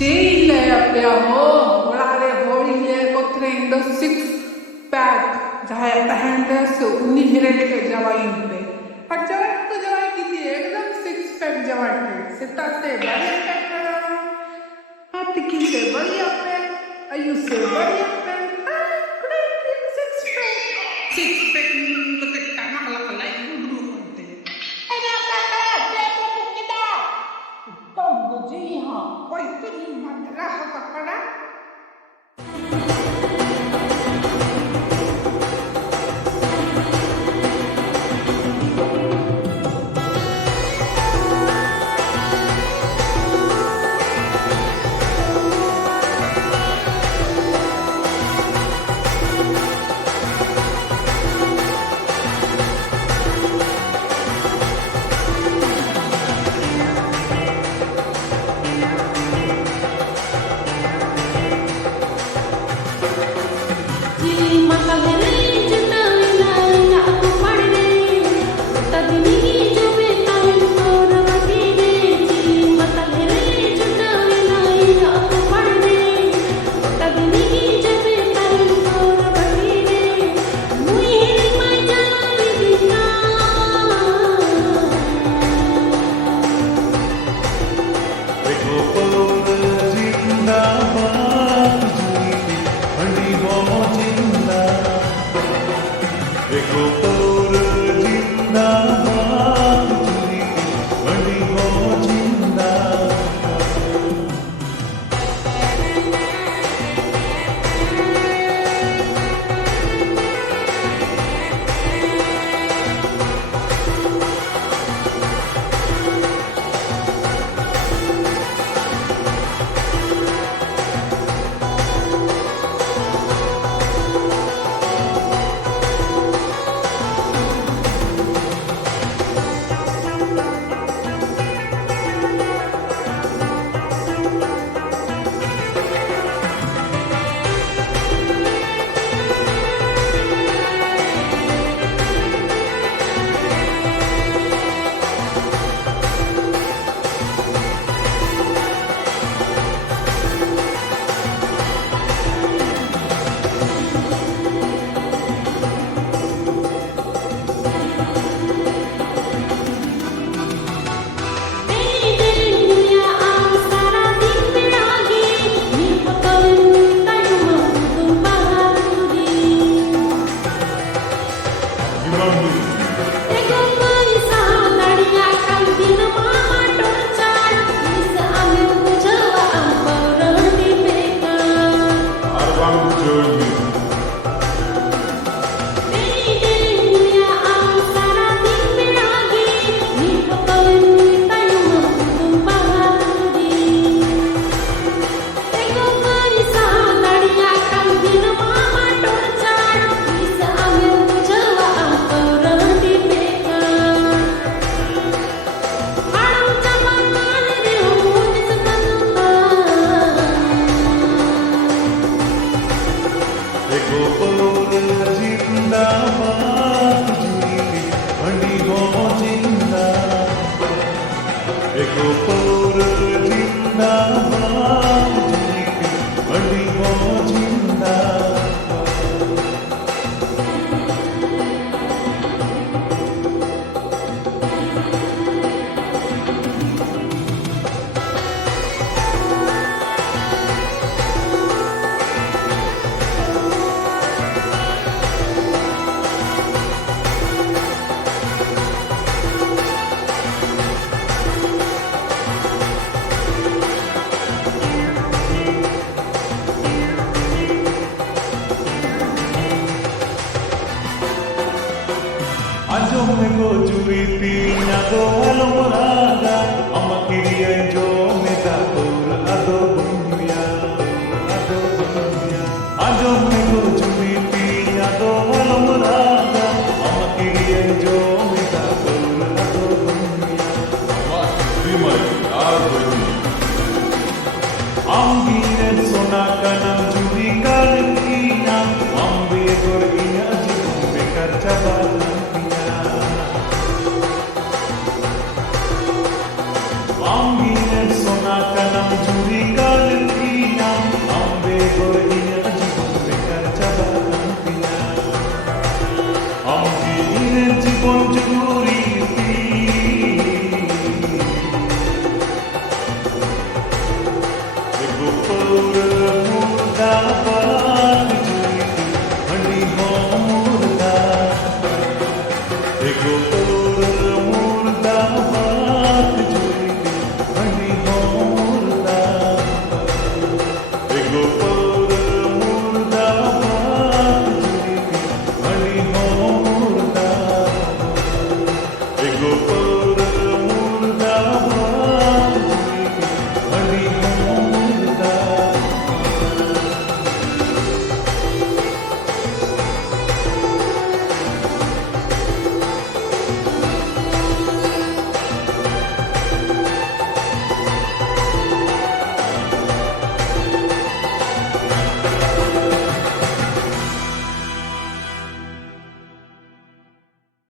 제일레야빼야호 오라레 호일레 코트레인더 six pack जहाँ पहनते से उन्हीं हिरल के जवाइन पे पर जवाइन तो जवाइन की थी एकदम सिक्स पैक जवाइन पे सिता से बड़ी पैक करा हाथी से बढ़िया पैक आयु से बढ़िया पैक सिक्स पैक तो कितना मतलब लाइक गुड होते अरे पापा देखो कितना तो जी हाँ कोई तो नहीं मान रहा पकड़ा Angin sonata nam juri kali मंजूरी सी एगो पौर मुर्दाबाद जुई हंडी हो मुर्दा एगो